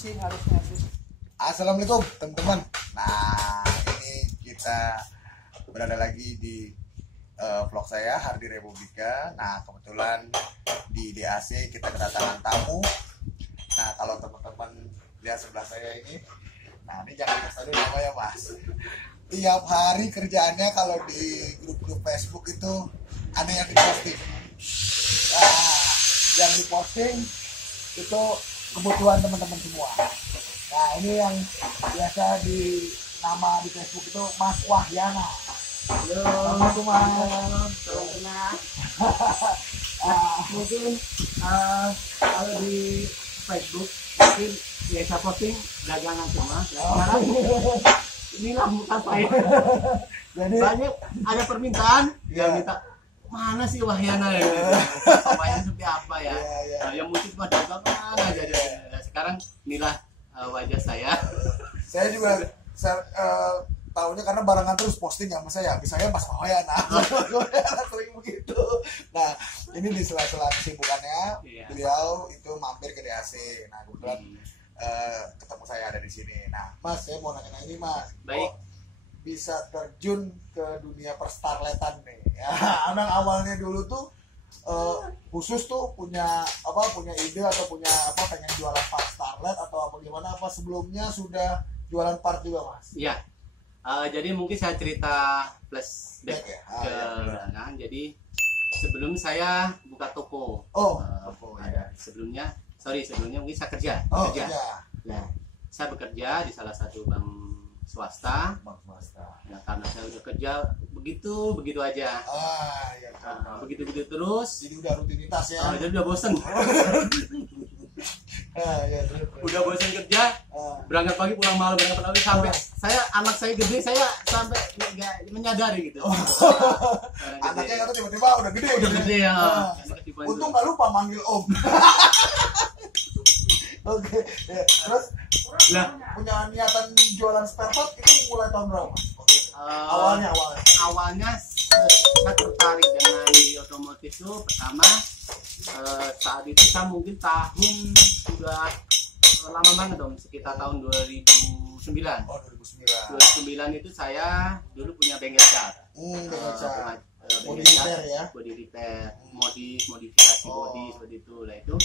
sih harusnya sih. Assalamualaikum teman-teman. Nah, ini kita berada lagi di vlog saya Hardi Republika. Nah, kebetulan di DAC kita kedatangan tamu. Nah, kalau teman-teman lihat sebelah saya ini, nah ini jangan kasih dulu namanya Mas. Tiap hari kerjaannya kalau di grup-grup Facebook itu ada yang diposting. Nah, yang diposting itu kebutuhan teman-teman semua. Nah, ini yang biasa di nama di Facebook itu Mas Wahyana. Halo, Assalamualaikum Mas. Mungkin kalau di Facebook mungkin biasa posting dagangan semua. Sekarang inilah muka saya. Jadi Banyak ada permintaan, Iya. yang minta mana sih Wahyana ya? Supaya seperti apa ya? Iya, iya. Yang musik mah dagangan aja. Sekarang inilah wajah saya. saya juga tahunya karena barengan terus posting ya Mas saya. Bisa Mas Wahyana. Sering begitu. Nah, ini di sela-sela kesibukannya Iya. beliau itu mampir ke DAC. Nah, kebetulan ketemu saya ada di sini. Nah, Mas, saya mau nanya ini Mas. Baik. Kok bisa terjun ke dunia perstarletan nih? Ya, anak awalnya dulu tuh khusus tuh punya ide atau punya pengen jualan part starlet atau apa gimana, apa sebelumnya sudah jualan part juga Mas? Iya. Jadi mungkin saya cerita flashback Ya? ke belakang. Jadi sebelum saya buka toko. Oh, Sebelumnya mungkin saya kerja. kerja. Nah, saya bekerja di salah satu bank swasta. Bang swasta. Nah, karena saya udah kerja begitu aja. Ya. Begitu terus. Jadi udah rutinitas ya. Jadi udah bosen. Ya, terus. Udah bosen kerja. Berangkat pagi pulang malam, berangkat pagi sampai anak saya gede, saya sampai nggak menyadari gitu. Anaknya kata tiba-tiba udah gede. Udah gede ya. Untung nggak lupa manggil Om. Oke, ya. Terus Nah, punya niatan jualan spare part itu mulai tahun berapa? Oke. awalnya saya tertarik dengan di otomotif itu pertama saat itu saya mungkin tahun sudah lama banget dong, sekitar tahun 2009. Oh, 2009. 2009 itu saya dulu punya bengkel cat. Body repair ya. Body repair, modifikasi body seperti itu. Lah itu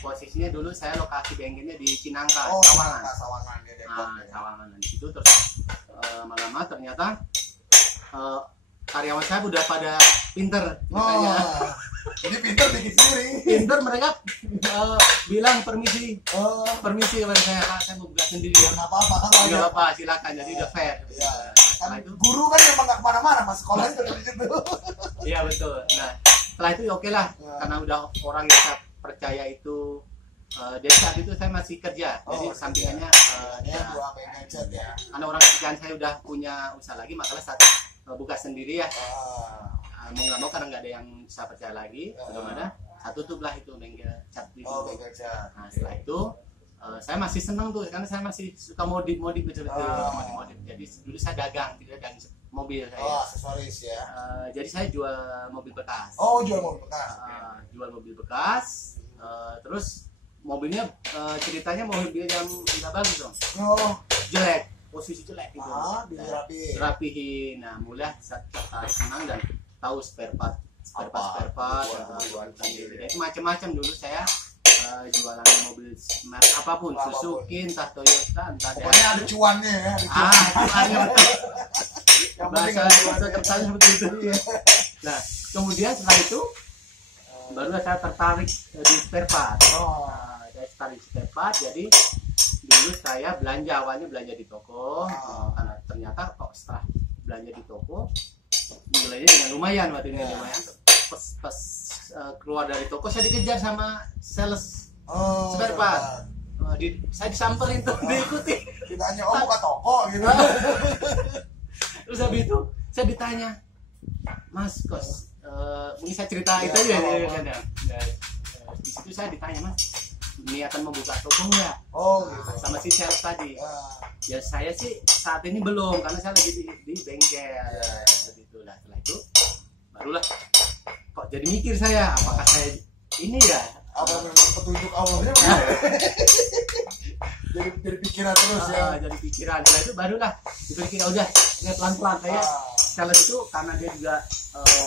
posisinya dulu saya lokasi bengkelnya di Cinangka, Sawangan. Sawangan ya, Depok. Sawangan di situ. Terus lama-lama ternyata karyawan saya udah pada pinter, makanya Jadi pinter bikin sendiri. pinter, mereka bilang permisi kepada saya mau buka sendiri ya. Nggak apa-apa kan? Nggak apa, silakan. Jadi udah fair. Iya. Kan Setelah itu, guru kan memang nggak kemana-mana, Mas, sekolahnya tetap di situ. iya betul. Nah, setelah itu oke lah, karena udah orang yang saya percaya itu. Dari saat itu saya masih kerja, jadi sampingannya Dua bengkel cat ya. karena orang kerjaan saya udah punya usaha lagi, makanya saat buka sendiri ya. Mau nggak mau karena nggak ada yang saya percaya lagi, belum ada, saya tutup lah itu bengkel cat itu. Bengkel cat. Nah, setelah itu saya masih seneng tuh, karena saya masih suka modif betul-betul modif. Jadi dulu saya dagang mobil saya. Aksesoris ya. Jadi saya jual mobil bekas. Jual mobil bekas. Jual mobil bekas. Terus mobilnya ceritanya mobil yang nggak bagus dong, jelek, posisi jelek gitu. Dirapihin. Nah, mulai saya senang dan tahu spare part, itu macam-macam. Dulu saya jualan mobil merek apapun, Suzuki, entah Toyota, entah pokoknya ada cuannya ya. cuannya. Yang penting bahasa kertasnya seperti itu. Nah, kemudian setelah itu baru saya tertarik di spare part. Saya tertarik spare part, jadi dulu saya awalnya belanja di toko. Karena ternyata kok setelah belanja di toko nilainya dengan lumayan, lumayan. Pas keluar dari toko saya dikejar sama sales spare part. Saya disamperin tuh, diikuti. Tidak hanya buka toko gitu. Terus habis itu saya ditanya, Mas, kos mungkin saya cerita itu aja ya. Di situ saya ditanya, Mas, niatan mau buka toko nggak? Gitu. Sama si sales tadi. Ya saya sih saat ini belum, karena saya lagi di bengkel. Seperti itu lah. Setelah itu barulah kok jadi mikir saya, apakah saya ini ya apa memang petunjuk Allahnya? jadi pikiran terus ya. Jadi pikiran. Setelah itu barulah dipikir udah ya pelan-pelan saya. Sales itu karena dia juga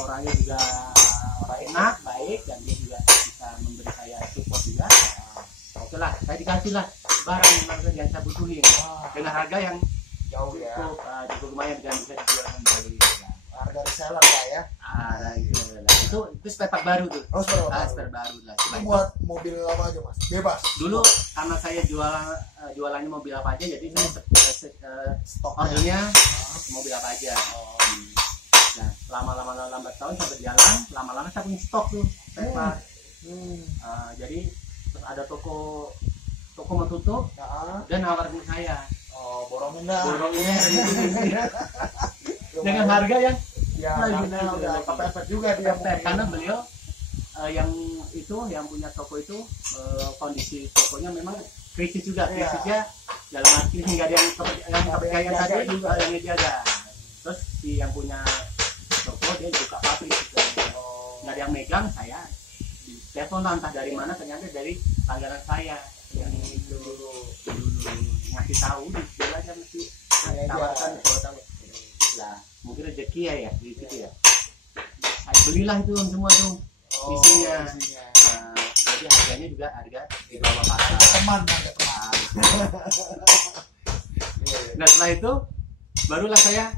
orangnya juga orang enak, baik, dan dia juga bisa memberi saya support juga. Oke lah, saya dikasih lah barang yang saya butuhin dengan harga yang Jauh ya. cukup lumayan dan bisa dijual kembali. Harga reseller lah ya. Itu spare part baru tuh. Oh, spare part Spare baru lah. Itu buat mobil apa aja mas? Bebas. Dulu karena saya jualannya mobil apa aja, jadi saya stok ordernya mobil apa aja. Nah, lama-lama lambat tahun saya berjalan, lama-lama saya punya stok tuh spare part. Jadi terus ada toko mau tutup dan nawarin saya. Borongin dah. Dengan harga yang udah kepepet juga dia. Karena beliau yang punya toko itu kondisi tokonya memang krisis juga. Krisisnya dalam arti nggak ada yang kepercayaan tadi juga yang dijaga. Terus si yang punya toko dia buka pabrik juga. Nggak ada yang megang, saya di telepon entah dari mana, ternyata dari langganan saya yang itu dulu ngasih tahu dia aja mesti tawarkan tahu lah, mungkin rezeki ya di situ ya. Saya belilah itu semua tuh isinya. Jadi harganya juga harga di bawah pasar. Teman. Nah setelah itu barulah saya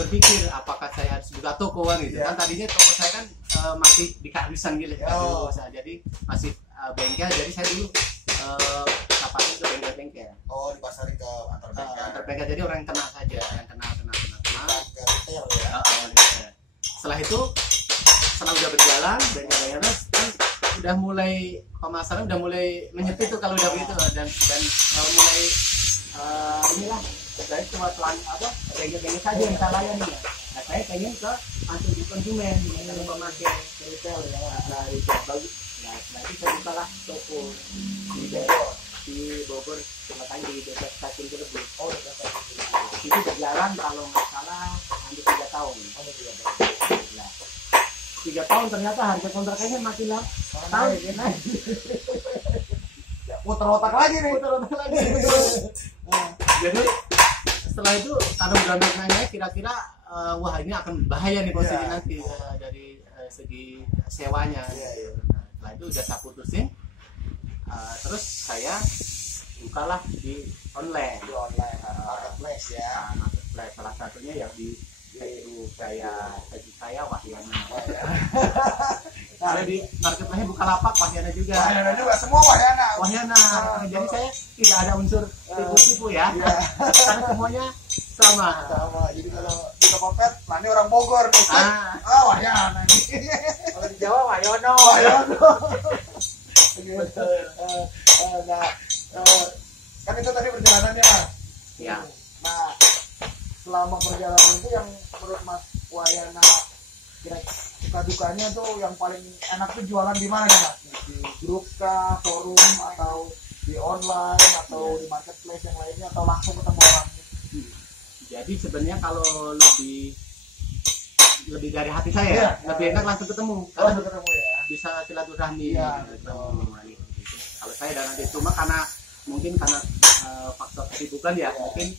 berpikir apakah saya harus buka toko gitu. Kan tadinya toko saya kan masih di kardus gitu. Jadi masih bengkel. Jadi saya dulu kapalnya ke bengkel-bengkel. Dipasarin ke antar bengkel. Jadi orang yang kenal saja, yang kenal. Retail ya. Setelah itu, setelah udah berjalan bengkel-bengkel kan udah mulai pemasaran udah mulai menyempit tuh kalau udah begitu dan mulai inilah saya cuma bengkel-bengkel saja yang saya layani ya. Nah saya pengen ke konsumen yang memakai retail ya. Nah itu bagus. Nah nanti saya bukalah toko di Bogor, makanya di dekat stasiun Cirebon. Itu berjalan kalau nggak salah hampir 3 tahun. 3 tahun ternyata harga kontrakannya makin lama. Naik. Putar otak lagi nih. Jadi setelah itu karena udah naik kira-kira wah ini akan bahaya nih posisi nanti dari segi sewanya. Nah, setelah itu udah saya putusin. Terus saya bukalah di online. Marketplace ya. Marketplace salah satunya yang di Facebook saya Wahyana. Kalau di marketplace Bukalapak Wahyana juga. Semua Wahyana. Jadi saya tidak ada unsur tipu-tipu ya. Karena semuanya sama. Jadi kalau di Tokopet, ini orang Bogor nih. Wahyana ini. Kalau di Jawa Wahyono. Kan itu tadi perjalanannya mas. Ya. Nah selama perjalanan itu yang menurut Mas Wahyana kira suka dukanya tuh yang paling enak tuh jualan di mana ya mas? Di grup kah, forum atau di online atau di marketplace yang lainnya atau langsung ketemu orang? Jadi sebenarnya kalau lebih dari hati saya lebih enak langsung ketemu. Karena Ketemu ya. Bisa silaturahmi. Kalau saya dan nanti cuma karena faktor kesibukan ya mungkin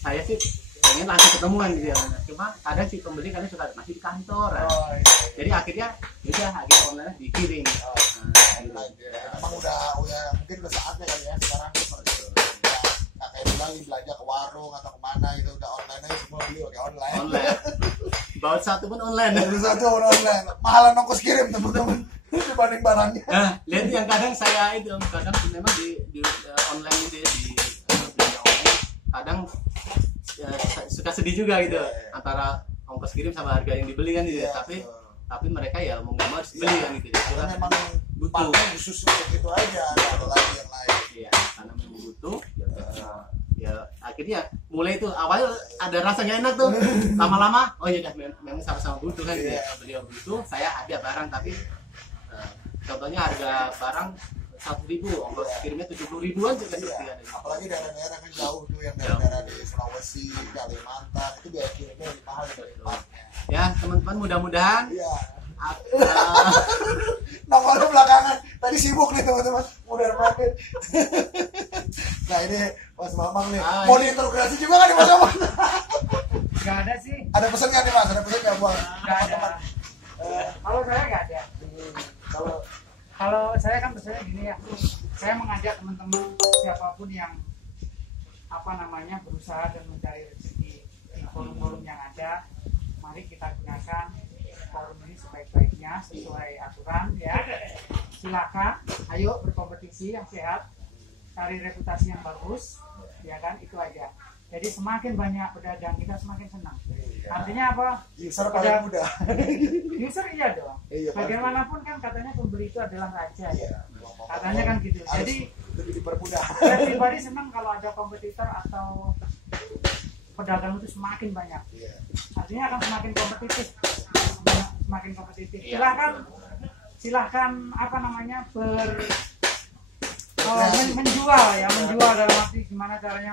saya sih pengen langsung ketemuan gitu ya. Cuma kadang si pembeli suka masih di kantor. Jadi akhirnya online dikirim. Emang udah mungkin udah saatnya kali ya sekarang nggak kayak dulu lagi belanja ke warung atau kemana gitu, udah online aja semua beli online. Baut satu pun online. Mahalan ongkos kirim teman-teman dibanding barangnya. Nah, lihat yang kadang saya itu memang di online itu ya, di belanja online kadang suka sedih juga gitu antara ongkos kirim sama harga yang dibeli kan gitu. Tapi mereka ya mau nggak mau harus beli kan gitu. Karena memang butuh khusus untuk itu aja, ada lagi yang lain. Iya, karena memang butuh. Ya akhirnya mulai itu awalnya ada rasa nggak enak tuh, lama-lama memang sama-sama butuh kan gitu. Beliau butuh, saya ada barang tapi contohnya harga barang 1.000, ongkos kirimnya 70.000-an juga apalagi daerah-daerah kan jauh tuh yang daerah-daerah di Sulawesi, Kalimantan itu biaya kirimnya lebih mahal dari tempatnya. Ya teman-teman mudah-mudahan nongolnya belakangan Tadi sibuk nih teman-teman, udah mampir. Nah ini Mas Mamang nih, mau diinterogasi juga kan nih Mas Mamang? Nggak ada sih. Ada pesan nggak nih Mas? Ada pesan nggak buat Nggak ada. Kalau saya nggak ada. Kalau saya kan pesannya gini ya, saya mengajak teman-teman siapapun yang berusaha dan mencari rezeki di forum-forum yang ada, mari kita gunakan forum ini sebaik-baiknya sesuai aturan ya. Silakan, ayo berkompetisi yang sehat, cari reputasi yang bagus, ya kan, itu aja. Jadi semakin banyak pedagang kita semakin senang. Artinya apa? User paling mudah. User iya dong. Bagaimanapun kan katanya pembeli itu adalah raja ya. Katanya kan gitu. Jadi lebih dipermudah. saya pribadi senang kalau ada kompetitor atau pedagang itu semakin banyak. Artinya akan semakin kompetitif. Semakin kompetitif. Silahkan menjual ya, menjual dalam arti gimana caranya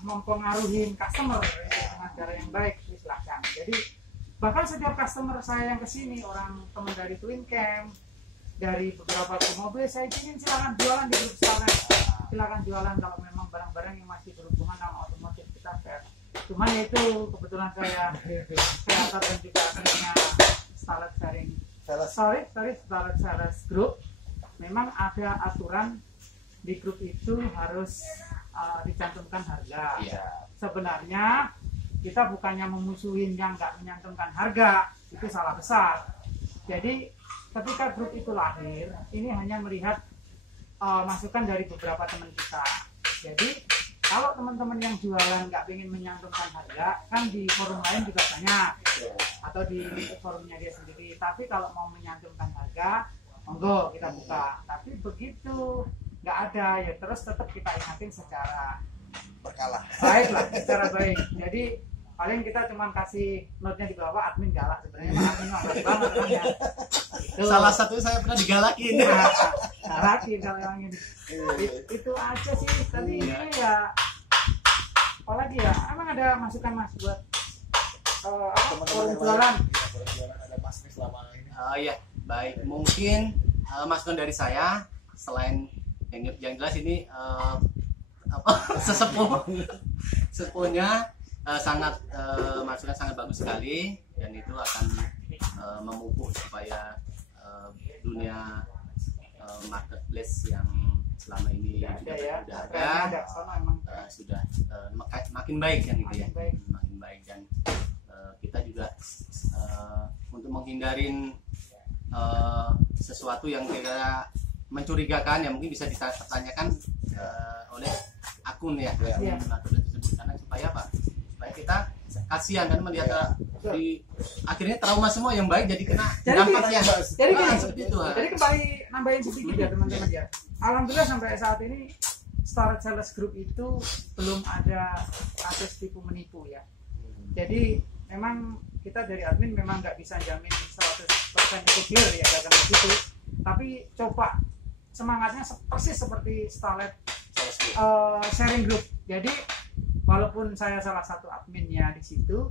mempengaruhi customer dengan cara yang baik, silahkan. Jadi bahkan setiap customer saya yang kesini, orang teman dari Twin Camp, dari beberapa mobil, saya ingin silahkan jualan di grup sana, silahkan jualan kalau memang barang-barang yang masih berhubungan sama otomotif kita fair. Cuman itu kebetulan saya kreator dan juga punya Starlet Sharing, Starlet Sales Group. Memang ada aturan di grup itu harus dicantumkan harga. Sebenarnya kita bukannya memusuhin yang nggak menyantumkan harga, itu salah besar. Jadi ketika grup itu lahir, ini hanya melihat masukan dari beberapa teman kita. Jadi kalau teman-teman yang jualan nggak ingin menyantumkan harga, kan di forum lain juga banyak, atau di forumnya dia sendiri. Tapi kalau mau menyantumkan harga, monggo kita buka. Tapi begitu nggak ada, ya terus tetap kita ingatin secara berkala. Baik lah, secara baik. Jadi paling kita cuma kasih note-nya di bawah, admin galak sebenarnya. Admin galak banget kan ya. Itu. Salah satu saya pernah digalakin. Galakin kalau yang ini. Itu aja sih. Tadi ini ya, apalagi ya, emang ada masukan Mas buat forum jualan? Ada Mas nih selama ini. Ya, baik. Mungkin masukan dari saya, selain yang jelas ini sesepuhnya masukan sangat bagus sekali, dan itu akan memupuk supaya dunia marketplace yang selama ini sudah makin baik kan gitu ya, makin baik. Dan kita juga untuk menghindarin sesuatu yang kira mencurigakan, ya mungkin bisa ditanyakan oleh akun ya, akun tersebut, karena supaya apa? Supaya kita kasihan kan melihat di akhirnya trauma semua yang baik jadi kena dampaknya. Jadi seperti itu. Jadi kembali nambahin sedikit ya teman-teman ya. Alhamdulillah sampai saat ini Starlet Sales Group itu belum ada kasus tipu menipu ya. Jadi memang kita dari admin memang nggak bisa jamin 100% itu clear ya dagang begitu. Tapi coba semangatnya persis seperti Starlet Sharing Group. Jadi walaupun saya salah satu adminnya di situ,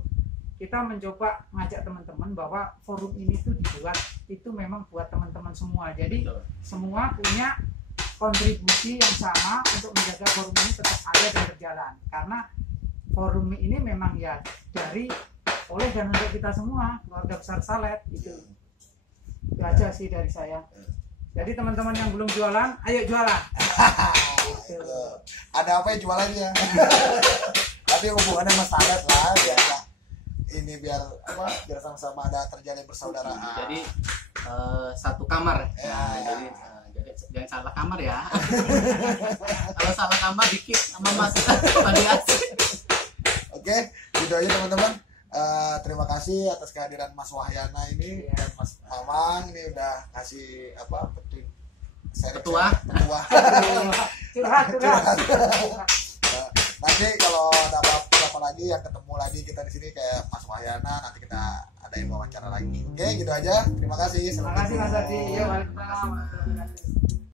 kita mencoba ngajak teman-teman bahwa forum ini tuh dibuat itu memang buat teman-teman semua. Jadi semua punya kontribusi yang sama untuk menjaga forum ini tetap ada dan berjalan. Karena forum ini memang ya oleh dan untuk kita semua, keluarga besar Starlet itu aja sih dari saya. Jadi teman-teman yang belum jualan, ayo jualan. Ada apa ya jualannya? Tapi hubungannya sama Starlet lah, biasa. Ini biar sama-sama ada terjalin persaudaraan. Jadi satu kamar. Jadi jangan salah kamar ya. Kalau salah kamar dikit sama Mas Pandi Asih. Oke, gitu aja teman-teman. Terima kasih atas kehadiran Mas Wahyana ini dan Mas Mamang ini udah kasih ketua. Curhat. Nanti kalau ada apa lagi yang ketemu lagi kita di sini kayak Mas Wahyana, nanti kita adain wawancara lagi. Oke, gitu aja. Terima kasih. Terima kasih Mas Ardi. Waalaikumsalam.